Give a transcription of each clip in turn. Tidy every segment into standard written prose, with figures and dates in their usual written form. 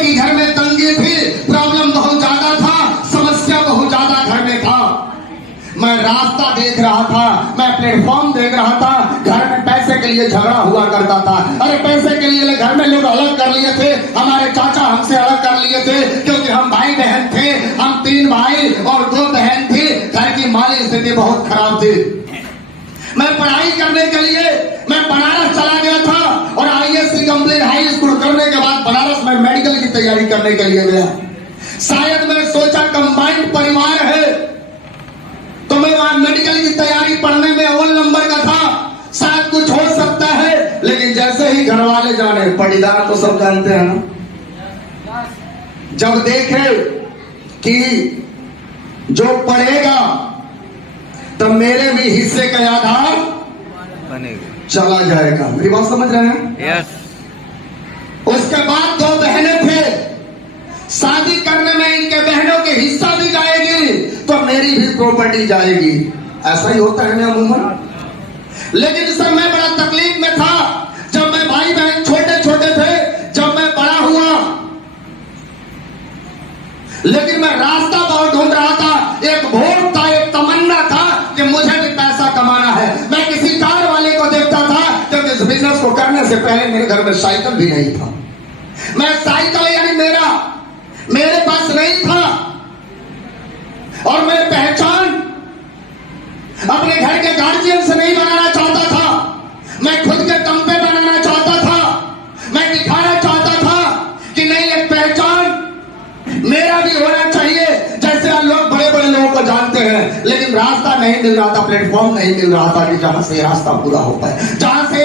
की घर में तंगी थी, प्रॉब्लम बहुत ज्यादा था, समस्या बहुत ज्यादा घर में था। मैं रास्ता देख रहा था, मैं प्लेटफॉर्म देख रहा था। घर में पैसे के लिए झगड़ा हुआ करता था। अरे पैसे के लिए घर में लोग अलग कर लिए थे, हमारे चाचा हमसे अलग कर लिए थे, क्योंकि हम भाई बहन थे। हम 3 भाई और 2 बहन थी। घर की माली स्थिति बहुत खराब थी। मैं पढ़ाई करने के लिए मैं बनारस चला गया था और ISC कंप्लीट हाई स्कूल करने के बाद बनारस में मेडिकल की तैयारी करने के लिए गया। शायद मैं सोचा कंबाइंड परिवार है तो मैं वहां मेडिकल की तैयारी पढ़ने में अव्वल नंबर का था, शायद कुछ हो सकता है। लेकिन जैसे ही घर वाले जाने, पटीदार तो सब जानते हैं ना, जब देखे कि जो पढ़ेगा तो मेरे भी हिस्से का आधार बनेगा, चला जाएगा। मेरी बात समझ रहे हैं? यस। उसके बाद 2 बहनें थे, शादी करने में इनके बहनों के हिस्सा भी जाएगी तो मेरी भी प्रॉपर्टी जाएगी। ऐसा ही होता है ना अमूमन। लेकिन इस समय मैं बड़ा तकलीफ में था। जब मैं भाई बहन छोटे छोटे थे, जब मैं बड़ा हुआ, लेकिन मैं रास्ता बहुत ढूंढ रहा था। एक भोग था, एक तमन्ना था कि मुझे भी पैसा कमाना है। मैं किसी कार वाले को देखता था, क्योंकि इस बिजनेस को करने से पहले मेरे घर में साइकिल भी नहीं था। मैं साइकिल यानी मेरे पास नहीं था। और मैं पहचान अपने घर के गार्जियन से नहीं बनाना चाहता था। मैं खुद के दम पे बनाना चाहता था। मैं दिखाना चाहता था कि नहीं, एक पहचान मेरा भी होना चाहिए, जैसे आप लोग बड़े बड़े लोगों को जानते हैं। लेकिन रास्ता नहीं मिल रहा था, प्लेटफॉर्म नहीं मिल रहा था कि जहां से रास्ता पूरा हो पाए, जहां से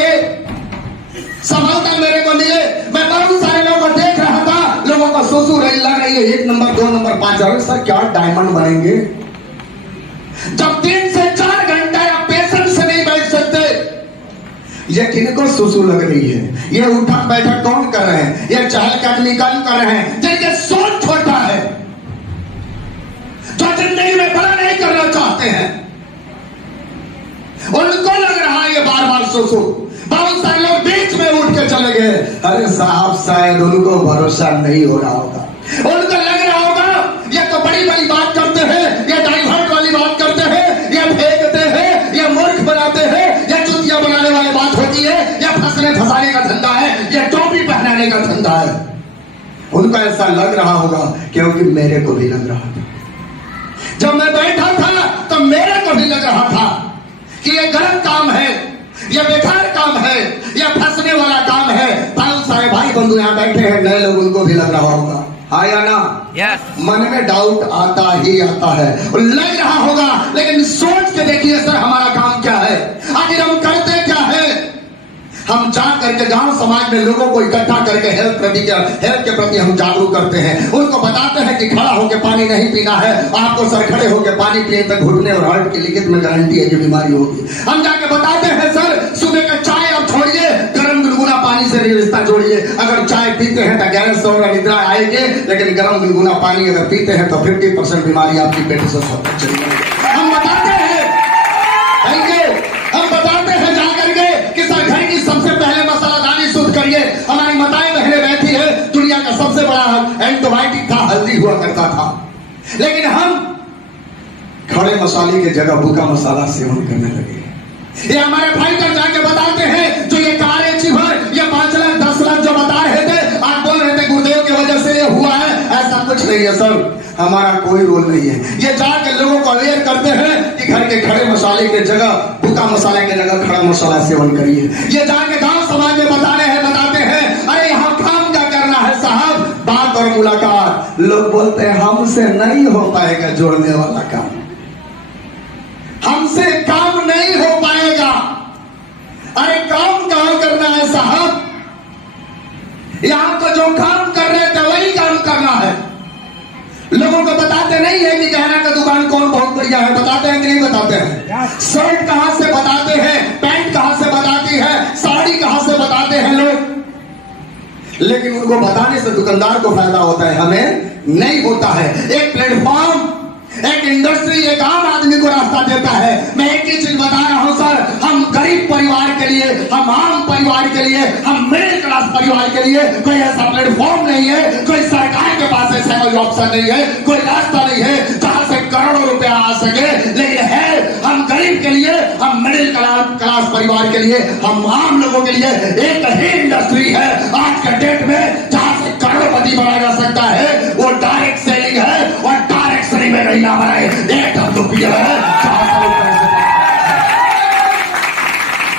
सफलता मेरे को मिले। मैं बहुत सारे लोगों को देख रहा था, लोगों का सोचू लग रही है 1 नंबर 2 नंबर 5 नंबर। सर क्या डायमंड बनेंगे? जब 3 से 4 घंटा या पेशेंस से नहीं बैठ सकते। ये किनको सुसु लग रही है? ये उठक बैठक कौन कर रहे हैं? ये चहल कदमी कौन कर रहे हैं? जिनके सोच छोटा है, जो जिंदगी में बड़ा नहीं करना चाहते हैं, उनको लग रहा है ये बार बार सुसु। बहुत सारे लोग बीच में उठ के चले गए। अरे साहब, शायद उनको भरोसा नहीं हो रहा होगा। उनको लग रहा होगा ये तो बड़ी बड़ी बात करते हैं, ये डाइवर्ट वाली बात करते हैं, ये फेंकते हैं, ये मूर्ख बनाते हैं, ये चुतिया बनाने वाली बात होती है, ये फंसने फंसाने का धंधा है, ये टोपी पहनाने का धंधा है। उनको ऐसा लग रहा होगा, क्योंकि मेरे को भी लग रहा था। जब मैं बैठा था तो मेरे को भी लग रहा था कि ये गलत काम है, ये बेकार काम है, ये फंसने वाला काम है। बहुत सारे भाई बंधु यहाँ बैठे हैं, नए लोग, उनको भी लग रहा होगा। हाँ या ना? यस। मन में डाउट आता ही आता है, लग रहा होगा। लेकिन सोच के देखिए सर, हमारा काम क्या है, आखिर हम करते क्या है। हम जा करके गांव समाज में लोगों को इकट्ठा करके हेल्थ के प्रति हम जागरूक करते हैं। उनको बताते हैं कि खड़ा होकर पानी नहीं पीना है, आपको सर खड़े होकर पानी पिए तो घुटने और हार्ट की लिखित में गारंटी है कि बीमारी होगी। हम जाके बताते हैं सर, सुबह का चाय आप छोड़िए, गर्म गुनगुना पानी से रिश्ता जोड़िए। अगर चाय पीते हैं तो गैस और निद्रा आएगी, लेकिन गर्म गुनगुना पानी अगर पीते हैं तो 50% बीमारी आपकी पेट से सब चली जाएगी। हम बताते हैं, हम बताते हैं जाकर के कि सर घर की सबसे पहले मसालादानी शुद्ध करिए। हमारी माताएं बहनें बैठी है, दुनिया का सबसे बड़ा एंटीबायोटिक था, हल्दी हुआ करता था। लेकिन हम खड़े मसाले की जगह भूखा मसाला सेवन करने लगे। ये हमारे भाई का जाके बताते हैं, जो ये कारे चिभर, ये 5 लाख 10 लाख जो बता रहे थे, आप बोल रहे थे गुरुदेव की वजह से ये हुआ है, ऐसा कुछ नहीं है सर, हमारा कोई रोल नहीं है। ये जाके लोगों को अवेयर करते हैं कि घर के खड़े मसाले की जगह भूखा मसाले की जगह खड़ा मसाला सेवन करिए। ये जाके गांव समाज में बताते हैं, अरे यहाँ काम क्या करना है साहब, बात और मुलाकात। लोग बोलते हैं हमसे नहीं हो पाएगा जोड़ने वाला काम, हमसे काम नहीं हो पाएगा। अरे काम कहां करना है साहब, यहां तो जो काम कर रहे थे वही काम करना है। लोगों को बताते नहीं है कि गहना का दुकान कौन बहुत बढ़िया है, बताते हैं कि नहीं बताते हैं? शर्ट कहां से बताते हैं, पैंट कहां से बताती है, साड़ी कहां से बताते हैं लोग। लेकिन उनको बताने से दुकानदार को फायदा होता है, हमें नहीं होता है। एक प्लेटफॉर्म, एक इंडस्ट्री एक आम आदमी को रास्ता देता है। मैं एक ही चीज बता रहा हूं सर, हम गरीब परिवार के लिए, हम आम परिवार के लिए, हम मिडिल क्लास परिवार के लिए कोई ऐसा प्लेटफॉर्म नहीं है, कोई सरकार के पास ऐसा कोई ऑप्शन नहीं है, कोई रास्ता नहीं है जहां से करोड़ों रुपया आ सके। लेकिन है हम गरीब के लिए, हम मिडिल क्लास परिवार के लिए, हम आम लोगों के लिए एक ही इंडस्ट्री है आज के डेट में जहां से करोड़पति बना जा सकता है। वो डायरेक्ट सेलिंग है और डायरेक्ट सेलिंग में नहीं ना बनाए AWPL है।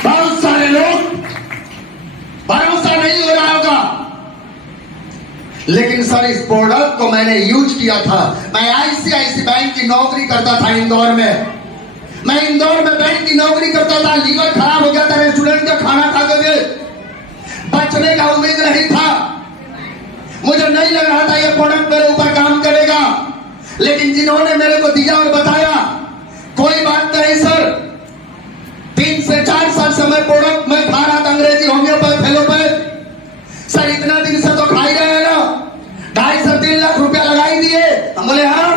बहुत सारे लोग भरोसा नहीं हो रहा होगा, लेकिन सर इस प्रोडक्ट को मैंने यूज किया था। मैं ICICI बैंक की नौकरी करता था इंदौर में। मैं इंदौर में बैंक की नौकरी करता था। लीवर खराब हो गया था, रेस्टोरेंट का खाना खा के बचने का उम्मीद नहीं था। मुझे नहीं लग रहा था ये प्रोडक्ट मेरे ऊपर काम करेगा, लेकिन जिन्होंने मेरे को दिया और बताया, कोई बात नहीं सर, 3 से 4 साल से मैं प्रोडक्ट में खा रहा था, अंग्रेजी होम्योपैथ एलोपैथ। सर इतना दिन से तो खा ही रहे हैं ना, 2.5 से 3 लाख रुपया लगाई दिए। हम बोले हाँ,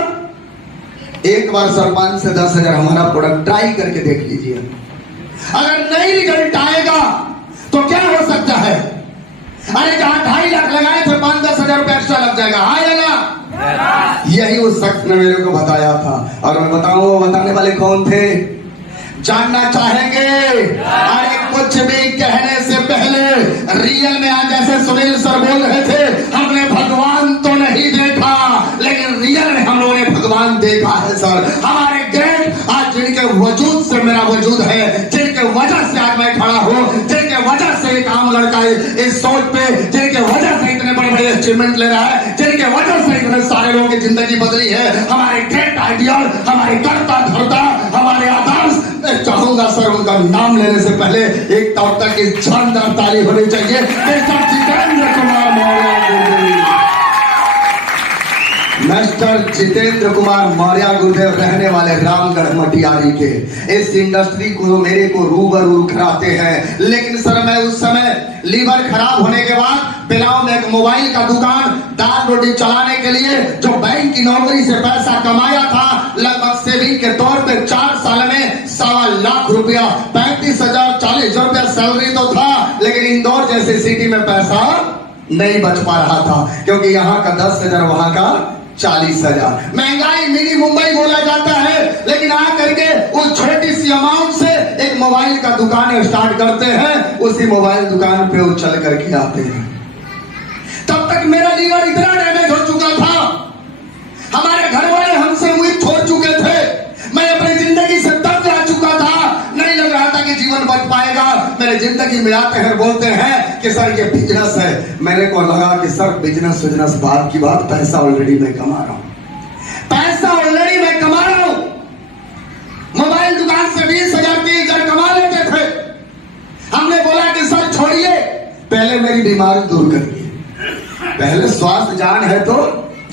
एक बार सर 5 से 10 हजार हमारा प्रोडक्ट ट्राई करके देख लीजिए, अगर नहीं रिजल्ट आएगा तो क्या हो सकता है। अरे जहां 2.5 लाख लगाए थे 5-10 हजार रुपया एक्स्ट्रा लग जाएगा, आएगा। यही उस शख्स ने मेरे को बताया था। और मैं बताऊं वो बताने वाले कौन थे, जानना चाहेंगे? अरे कुछ भी कहने से पहले रियल में आज जैसे सुनील सर बोल रहे थे, हमने भगवान तो नहीं देखा, लेकिन रियल में हम लोगों ने भगवान देखा है सर। हमारे ग्रेट आज जिनके वजूद से मेरा वजूद है, जिनके वजह से आज मैं खड़ा हूं, जिनके वजह से एक आम लड़का इस सोच पे, जिनके वजह से इतने बड़े बड़े अचीवमेंट ले रहा है, जिनके वजह से इतने सारे लोगों की जिंदगी बदली है, हमारे ग्रेट आइडियल, हमारे कर्ता धर्ता, हमारे आदर्श। मैं चाहूंगा सर उनका नाम लेने से पहले एक तब तक की शानदार ताली होनी चाहिए। मिस्टर जितेंद्र कुमार मौर्य, मिस्टर जितेंद्र कुमार मौर्य गुरुदेव, रहने वाले रामगढ़ मटियारी के। इस इंडस्ट्री को मेरे को रूबरू कराते हैं। लेकिन सर मैं उस समय लीवर खराब होने के बाद बिलाव में एक मोबाइल का दुकान, दाल रोटी चलाने के लिए जो बैंक की नौकरी से पैसा कमाया था, लगभग सेविंग के तौर पे 4 साल में 1.25 लाख रुपया, 35,000-40,000 रुपया सैलरी तो था, लेकिन इंदौर जैसे सिटी में पैसा नहीं बच पा रहा था, क्योंकि यहाँ का 10,000, वहां का 40,000। महंगाई मिनी मुंबई बोला जाता है, लेकिन आ करके उस छोटी सी अमाउंट से एक मोबाइल का दुकान स्टार्ट करते हैं, उसी मोबाइल दुकान पे वो चल करके आते हैं। तब तक मेरा लीवर इतना डैमेज हो चुका था, हमारे घर वाले हमसे उम्मीद छोड़ चुके थे, मैं अपनी जिंदगी से तंग आ चुका था, नहीं लग रहा था कि जीवन बच पाएगा। मेरे जिंदगी में आते हैं, बोलते हैं कि सर ये बिजनेस है। मेरे को लगा कि सर बिजनेस बात की बात, पैसा ऑलरेडी मैं कमा रहा हूं, पैसा ऑलरेडी मैं कमा रहा हूं। मोबाइल दुकान से 20,000-30,000 कमा लेते थे। हमने बोला कि सर छोड़िए, पहले मेरी बीमारी दूर करिए, पहले स्वास्थ्य जान है तो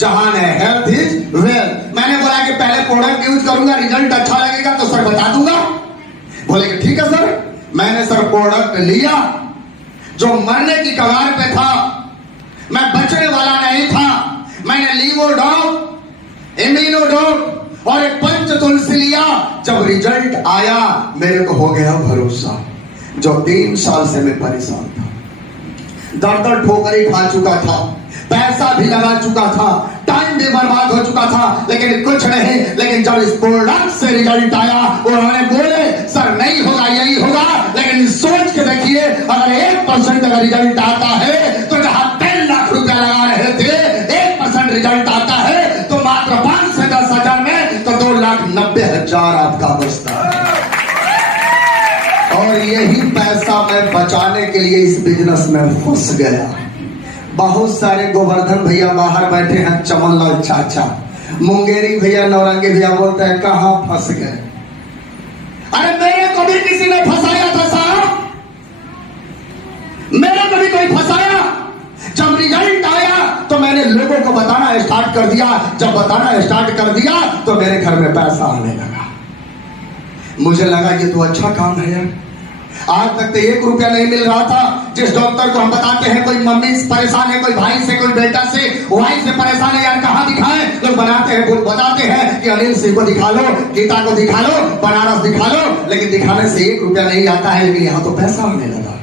जहान है, हेल्थ इज वेल्थ। मैंने बोला कि पहले प्रोडक्ट यूज करूंगा, रिजल्ट अच्छा लगेगा तो सर बता दूंगा। बोले कि ठीक है सर। मैंने सर प्रोडक्ट लिया, जो मरने की कगार पे था, मैं बचने वाला नहीं था। मैंने लीवोडॉप, इम्यूनोडॉप और एक पंच तुलसी लिया। जब रिजल्ट आया मेरे को हो गया भरोसा। जो 3 साल से मैं परेशान था, दर ठोकरी खा चुका था, पैसा भी लगा चुका था, टाइम भी बर्बाद हो चुका था, लेकिन कुछ नहीं। लेकिन जब इस प्रोडक्ट से रिजल्ट आया, उन्होंने बोले सर नहीं होगा, यही होगा, लेकिन सोच के देखिए, अगर 1% अगर रिजल्ट आता है तो जहां 10 लाख रुपया लगा रहे थे, 1% रिजल्ट आता है तो मात्र 5 से 10 हजार में तो 2,90,000 आपका बचता है। और यही पैसा मैं बचाने के लिए इस बिजनेस में फंस गया। बहुत सारे गोवर्धन भैया बाहर बैठे हैं, चमन लाल चाचा, मुंगेरी भैया, नौरंगी भैया बोलते हैं कहां फंस गए। अरे मेरे को भी किसी ने फंसाया था साहब, मेरे को भी कोई फंसाया। जब रिजल्ट आया तो मैंने लोगों को बताना स्टार्ट कर दिया। जब बताना स्टार्ट कर दिया तो मेरे घर में पैसा आने लगा। मुझे लगा ये तो अच्छा काम है यार। आज तक तो 1 रुपया नहीं मिल रहा था। जिस डॉक्टर को हम बताते हैं कोई मम्मी से परेशान है, कोई भाई से, कोई बेटा से, वाइफ से परेशान है, यार कहाँ दिखाएं, लोग बनाते हैं, वो बताते हैं कि अनिल सिंह को दिखा लो, गीता को दिखा लो, बनारस दिखा लो, लेकिन दिखाने से 1 रुपया नहीं आता है। लेकिन यहाँ तो पैसा आने लगा,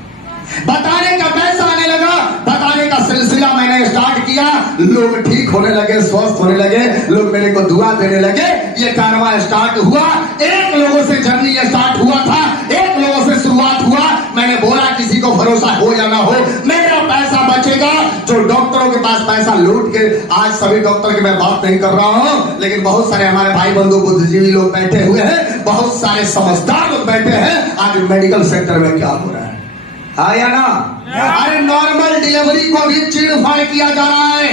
बताने का पैसा आने लगा, बताने का सिलसिला मैंने स्टार्ट किया, लोग ठीक होने लगे, स्वस्थ होने लगे, लोग मेरे को दुआ देने लगे। ये कारवां स्टार्ट हुआ, एक लोगों से जर्नी स्टार्ट हुआ था, एक लोगों से शुरुआत हुआ। मैंने बोला किसी को भरोसा हो या ना हो, मेरा पैसा बचेगा। जो डॉक्टरों के पास पैसा लूट के, आज सभी डॉक्टर की मैं बात नहीं कर रहा हूं, लेकिन बहुत सारे हमारे भाई बंधु बुद्धिजीवी लोग बैठे हुए हैं, बहुत सारे समझदार लोग बैठे हैं। आज मेडिकल सेक्टर में क्या हो रहा है, हाँ या ना? अरे नॉर्मल डिलीवरी को भी चीड़-फाड़ किया जा रहा है,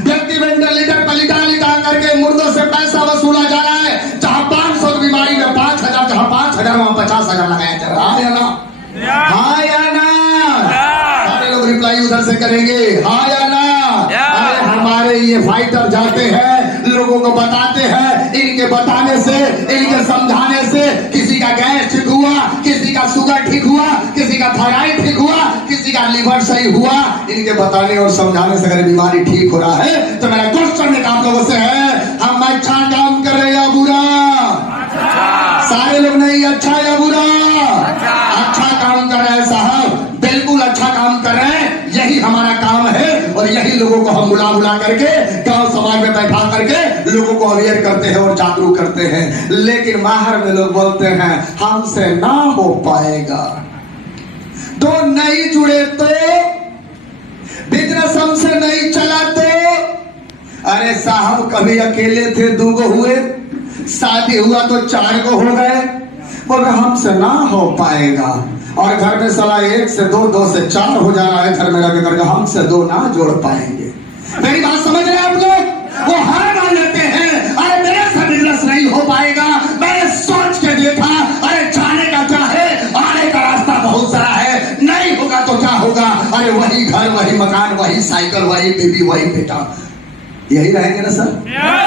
व्यक्ति वेंटिलेटर पर लिटा करके मुर्दों से पैसा वसूला जा रहा है। जहां 500 बीमारी में 5000, जहां 5000 वहां 50,000 लगाया जा रहा है, हाँ या ना? हाँ या ना? सारे लोग रिप्लाई उधर से करेंगे, हाँ या ना? अरे हमारे ये फाइटर जाते हैं, लोगों को बताते हैं, इनके बताने से, इनके समझाने से किसी का गैस ठीक हुआ, किसी का शुगर ठीक हुआ, किसी का थायराइड ठीक हुआ, किसी का लिवर सही हुआ। इनके बताने और समझाने से अगर बीमारी ठीक हो रहा है तो मेरा क्वेश्चन आप लोगों से है, हम अच्छा काम कर रहे हैं या बुरा? सारे लोग नहीं, अच्छा या बुरा? अच्छा काम कर रहे हैं साहब, बिल्कुल अच्छा काम कर रहे हैं। यही हमारा काम है और यही लोगों को हम बुला करके गांव समाज में बैठा करके लोगों को अवेयर करते हैं और जागरूक करते हैं। लेकिन बाहर में लोग बोलते हैं हमसे ना हो पाएगा, तो नहीं जुड़े तो, बिजनेस हमसे नहीं चला तो। अरे साहब कभी अकेले थे 2 को हुए, शादी हुआ तो 4 को हो गए, बोले हमसे ना हो पाएगा। और घर में साला 1 से 2, 2 से 4 हो जा रहा है, घर में रह करके हमसे 2 ना जोड़ पाएंगे। मेरी बात समझ रहे हैं आप लोग? वो हार मान लेते हैं, अरे मेरे से बिजनेस नहीं हो पाएगा। मैंने सोच के देखा, अरे जाने का क्या है, आने का रास्ता बहुत सारा है, नहीं होगा तो क्या होगा? अरे वही घर, वही मकान, वही साइकिल, वही बीवी, वही बेटा, यही रहेंगे ना सर?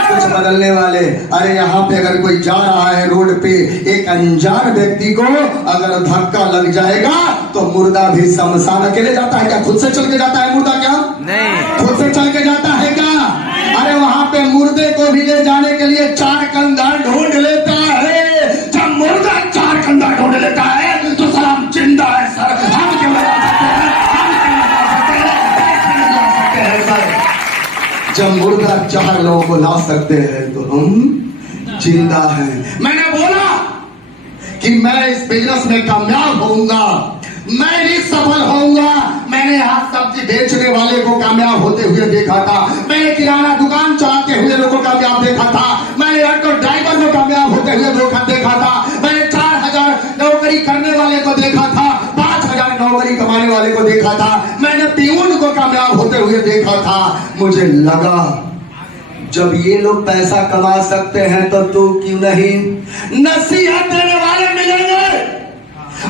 कुछ बदलने वाले? अरे यहाँ पे अगर कोई जा रहा है रोड पे, एक अनजान व्यक्ति को अगर धक्का लग जाएगा तो मुर्दा भी शमशान अकेले जाता है क्या? खुद से चल के जाता है मुर्दा क्या? नहीं। खुद से चल के जाता है क्या? अरे वहां पे मुर्दे को भी ले जाने के लिए 4 कंधा ढूंढ लेता है। जब मुर्दा 4 कंधा ढूंढ लेता है तो सलाम जिंदा है सर, हम क्यों लगा सकते हैं? जब मुर्दा 4 लोगों को ला सकते हैं तो हम जिंदा हैं। मैंने बोला कि मैं इस बिजनेस में कामयाब होऊंगा, मैं भी सफल होऊंगा। मैंने आज सब्जी बेचने वाले को कामयाब होते हुए देखा था, मैंने किराना दुकान चलाते हुए लोगों को कामयाब देखा था, मैंने ऑटो ड्राइवर को कामयाब होते हुए देखा था, मैंने 4000 नौकरी करने वाले को देखा था, 5000 नौकरी कमाने वाले को देखा था, मैंने पियून को कामयाब होते हुए देखा था। मुझे लगा जब ये लोग पैसा कमा सकते हैं तो तू क्यों नहीं? नसीहत देने वाले मिलेंगे,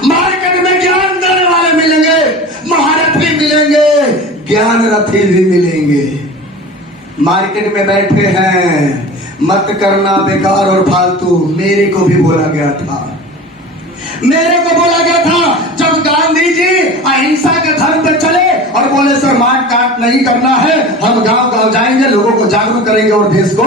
मार्केट में ज्ञान देने वाले मिलेंगे, महारथी मिलेंगे, ज्ञान रथी भी मिलेंगे। मार्केट में बैठे हैं, मत करना बेकार और फालतू। मेरे को भी बोला गया था, मेरे को बोला गया था जब गांधी जी अहिंसा के धर्म पे चले और बोले सर मार काट नहीं करना है, हम गांव गांव जाएंगे, लोगों को जागरूक करेंगे और देश को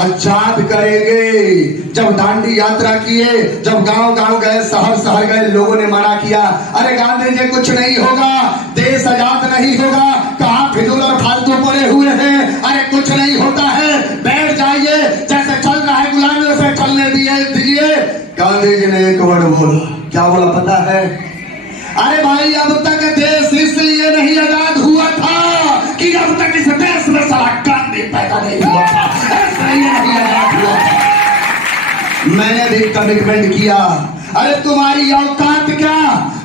आजाद करेंगे। जब दांडी यात्रा किए, जब गांव गांव गए, शहर शहर गए, लोगों ने मना किया, अरे गांधी जी कुछ नहीं होगा, देश आजाद नहीं होगा, कहां फिजूल और फालतू पड़े हुए हैं, अरे कुछ नहीं होता है, बैठ जाइए, जैसे चल रहा है गुलामी वैसे चलने दीजिए। गांधी जी ने एक वर्ड बोला, क्या बोला पता है? अरे भाई अब तक देश इसलिए नहीं आजाद हुआ था कि अब तक इस देश में साला गांधी पैदा नहीं हुआ था, इसलिए नहीं आजाद हुआ था। मैंने भी कमिटमेंट किया, अरे तुम्हारी औकात क्या,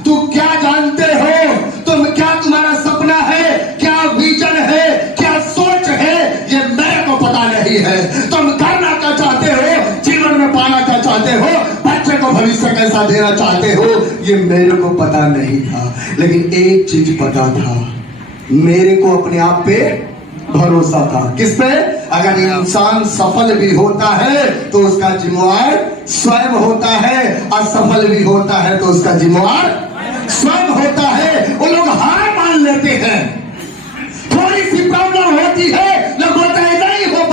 तुम क्या जानते हो, तुम क्या, तुम्हारा सपना है क्या, विजन है क्या, सोच है, ये मेरे को पता नहीं है। तुम करना क्या चाहते हो, जीवन में पाना क्या चाहते हो, बच्चे को भविष्य कैसा देना चाहते हो, ये मेरे को पता नहीं था। लेकिन एक चीज पता था, मेरे को अपने आप पे भरोसा था। किस पे? अगर इंसान सफल भी होता है तो उसका जिम्मेवार स्वयं होता है, असफल भी होता है तो उसका जिम्मेवार स्वयं होता है। वो लोग हार मान लेते हैं, थोड़ी सी प्रॉब्लम होती है, लोग बोलते हैं नहीं हो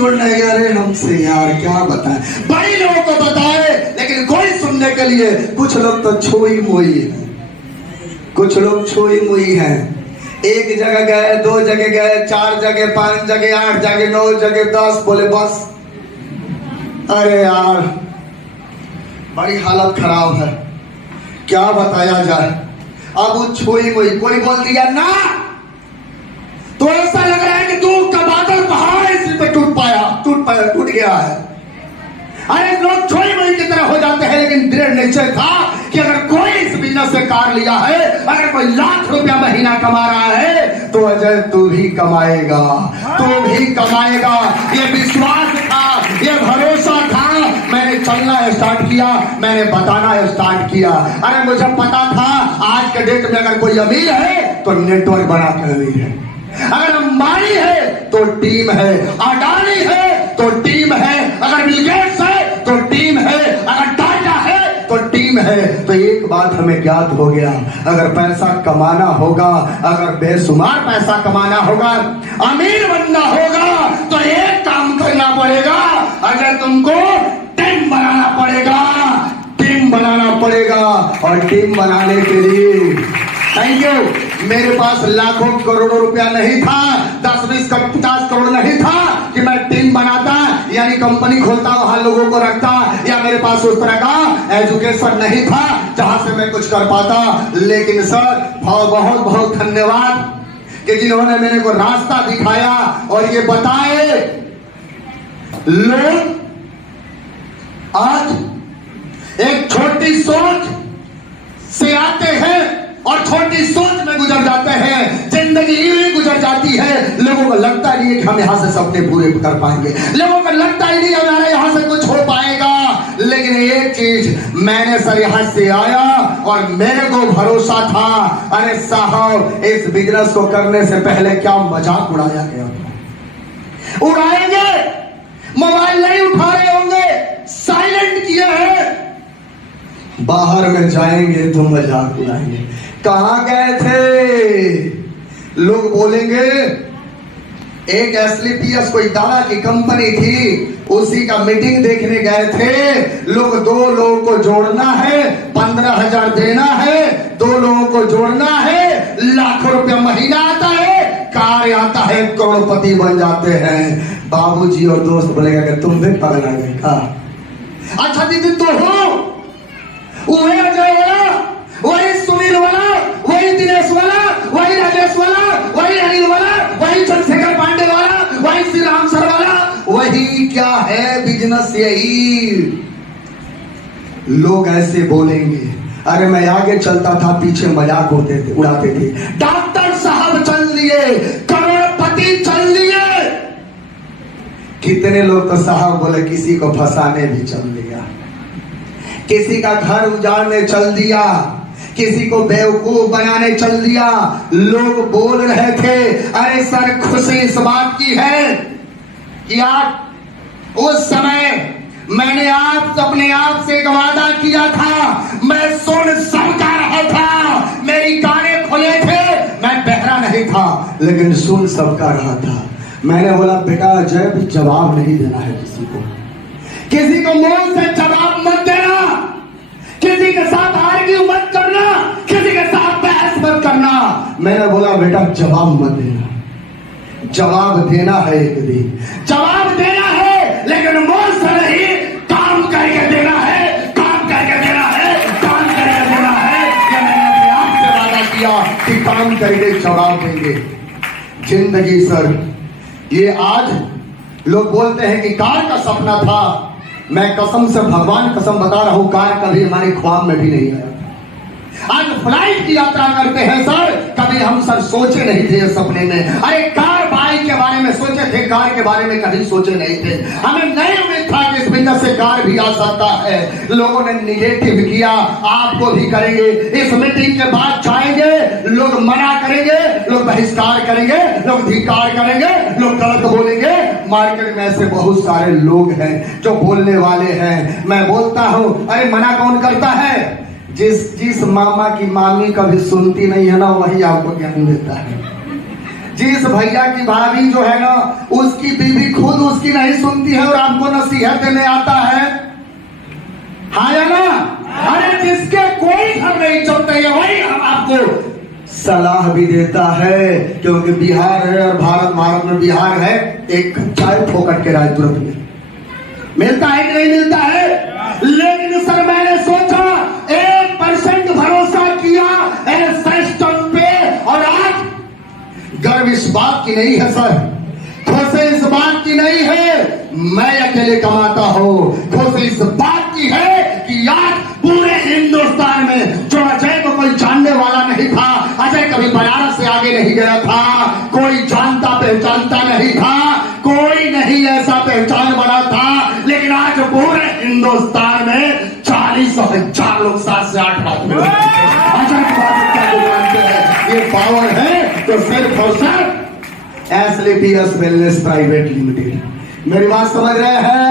जोड़ नहीं गया। अरे हमसे यार क्या बताएं, बड़े लोगों को बताए लेकिन कोई सुनने के लिए। कुछ लोग तो छोई मोई है, कुछ लोग छोई मोई हैं। एक जगह गए, 2 जगह गए, 4 जगह, 5 जगह, 8 जगह, 9 जगह, 10, बोले बस। अरे यार बड़ी हालत खराब है, क्या बताया जाए। अब वो छोई मोई कोई बोल दिया ना, तो ऐसा लग रहा है कि दूर का बादल पहाड़ इसी पे टूट गया है। अरे लोग छोई मोई की तरह हो जाते हैं, लेकिन दृढ़ निश्चय था कि अगर कोई इस बिजनेस से कार लिया है, अगर कोई लाख रुपया महीना कमा रहा है, तो अजय तू भी कमाएगा, तू भी कमाएगा। ये विश्वास था, ये भरोसा था। मैंने चलना स्टार्ट किया, मैंने बताना स्टार्ट किया। अरे मुझे पता था आज के डेट में अगर कोई अमीर है तो नेटवर्क बना के अमीर है, अगर अंबानी है तो टीम है, अडानी है तो टीम है, अगर बिल गेट्स है तो टीम है, अगर टाटा है तो टीम है। तो एक बात हमें ज्ञात हो गया, अगर पैसा कमाना होगा, अगर बेशुमार पैसा कमाना होगा, अमीर बनना होगा, तो एक काम करना पड़ेगा। अगर तुमको टीम बनाना पड़ेगा, टीम बनाना पड़ेगा। और टीम बनाने के लिए थैंक यू, मेरे पास लाखों करोड़ों रुपया नहीं था, 10, 20, 50 करोड़ नहीं था कि मैं टीम बनाता, यानी कंपनी खोलता, वहां लोगों को रखता, या मेरे पास उस तरह का एजुकेशन नहीं था जहां से मैं कुछ कर पाता। लेकिन सर बहुत बहुत धन्यवाद कि जिन्होंने मेरे को रास्ता दिखाया और ये बताए। लोग आज एक छोटी सोच से आते हैं और छोटी सोच में गुजर जाते हैं, जिंदगी यूं गुजर जाती है। लोगों को लगता नहीं है कि हम यहां से सपने पूरे कर पाएंगे, लोगों को लगता ही नहीं हमारा यहां से कुछ हो पाएगा। लेकिन एक चीज, मैंने सर यहां से आया और मेरे को भरोसा था, अरे साहब इस बिजनेस को करने से पहले क्या मजाक उड़ाया गया, उड़ाएंगे, मोबाइल नहीं उठा रहे होंगे, साइलेंट किए हैं, बाहर में जाएंगे तो मजाक उड़ाएंगे। कहां गए थे लोग बोलेंगे, एक एसलीपीएस कोई दादा की कंपनी थी, उसी का मीटिंग देखने गए थे लोग। 2 लोगों को जोड़ना है, 15,000 देना है, 2 लोगों को जोड़ना है, लाखों रुपया महीना आता है, कार आता है, करोड़पति बन जाते हैं। बाबूजी और दोस्त बोलेगा कि तुम भी पगला गए का। अच्छा दीदी तो हो, वही अजय वाला, वही सुनील वाला, वही दिनेश वाला, वही राजेश वाला, वही अनिल वाला, वही चंद्रशेखर पांडे वाला, वही श्री राम सर वाला, वही क्या है बिजनेस यही। लोग ऐसे बोलेंगे। अरे मैं आगे चलता था, पीछे मजाक उड़ाते थे, डॉक्टर साहब चल लिए, करोड़पति चल लिए। कितने लोग तो साहब बोले किसी को फंसाने भी चल लिया, किसी का घर उजाड़ने चल दिया, किसी को बेवकूफ बनाने चल दिया। लोग बोल रहे थे। अरे सर खुशी इस बात की है कि आप उस समय मैंने अपने आप से एक वादा किया था, मैं सुन सबका रहा था, मेरी कानें खुले थे, मैं बहरा नहीं था लेकिन सुन सबका रहा था। मैंने बोला बेटा जय भी जवाब नहीं देना है किसी को मुंह से जवाब मत देना, किसी के साथ आर्ग्यू मत करना, किसी के साथ बहस मत करना। मैंने बोला बेटा जवाब मत देना, जवाब देना है एक दिन, जवाब देना है, लेकिन मुंह से नहीं, काम करके देना है, काम करके देना है, काम करके देना है। ये मैंने अपने आप से वादा किया कि काम करके जवाब देंगे। जिंदगी सर ये आज लोग बोलते हैं कि कार का सपना था, मैं कसम से भगवान कसम बता रहा हूं, कार कभी हमारे ख्वाब में भी नहीं आया। आज फ्लाइट की यात्रा करते हैं सर, कभी हम सर सोचे नहीं थे सपने में। अरे कार बाइक के बारे में सोचे थे, कार के बारे में कभी सोचे नहीं थे। हमें नहीं उम्मीद था कि इस बिजनेस से कार भी आ सकता है। लोगों ने निगेटिव किया, आपको भी करेंगे। इस मीटिंग के बाद जाएंगे, लोग मना करेंगे, लोग बहिष्कार करेंगे, लोग धिक्कार करेंगे, लोग गलत बोलेंगे। मार्केट में ऐसे बहुत सारे लोग हैं जो बोलने वाले हैं। मैं बोलता हूं, अरे मना कौन करता है? जिस मामा की मामी कभी सुनती नहीं है ना, वही आपको ज्ञान देता है। जिस भैया की भाभी जो है ना, उसकी बीवी खुद उसकी नहीं सुनती है और आपको नसीहत देने आता है, हाँ या ना? अरे जिसके कोई घर नहीं चलते है वही हम आपको सलाह भी देता है, क्योंकि बिहार है और भारत में बिहार है, एक चाय फोकट के राय तुरंत में मिलता है कि नहीं मिलता है? लेकिन सर मैंने सोचा 1% भरोसा किया सिस्टम पे, और आज गर्व इस बात की नहीं है सर, खुशी इस बात की नहीं है मैं अकेले कमाता हूं, खुशी इस बात की है कि आज पूरे हिंदुस्तान में जो अजय को कोई जानने वाला नहीं था, अजय कभी बनारस से आगे नहीं गया था, कोई जानता पहचानता नहीं था, कोई नहीं ऐसा पहचान बना था, लेकिन आज पूरे हिंदुस्तान में 40,000 लोग 7 से 8 लाख में अजय की बात क्या दुकान पे है? ये पावर है तो सिर्फ और सिर्फ एसलीपीएस वेलनेस प्राइवेट लिमिटेड। मेरी बात समझ रहे हैं?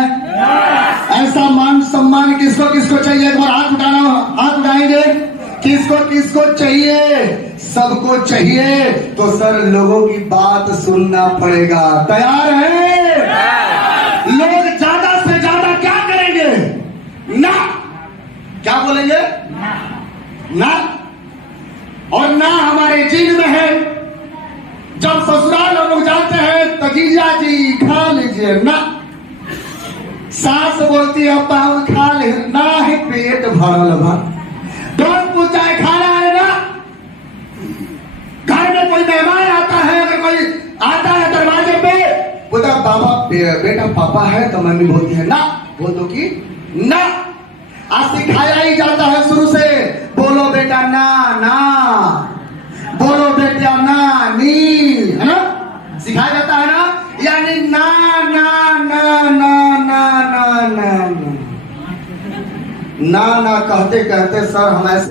ऐसा मान सम्मान किसको किसको चाहिए? एक बार हाथ उठाना, हाथ उठाएंगे। किसको किसको चाहिए? सबको चाहिए। तो सर लोगों की बात सुनना पड़ेगा। तैयार है? लोग ज्यादा से ज्यादा क्या करेंगे? ना। क्या बोलेंगे? ना। और ना हमारे जीन में है। जब ससुराल हम लोग जाते हैं तो जीजा जी खा लीजिए ना, सास बोलती है पाहुन खा ले ना, ही पेट भरल भा, दोस्त पूछा है खाना है ना, घर में कोई मेहमान आता है, अगर कोई आता है दरवाजे पे बोलता बाबा बेटा पापा है, तो मम्मी बोलती है ना, बोल दो कि ना। आज सिखाया ही जाता है शुरू से, बोलो बेटा ना ना, बोलो बेटा ना नी, है ना, सिखाया जाता है ना, यानी ना ना ना ना ना ना ना ना ना कहते कहते सर हम ऐसे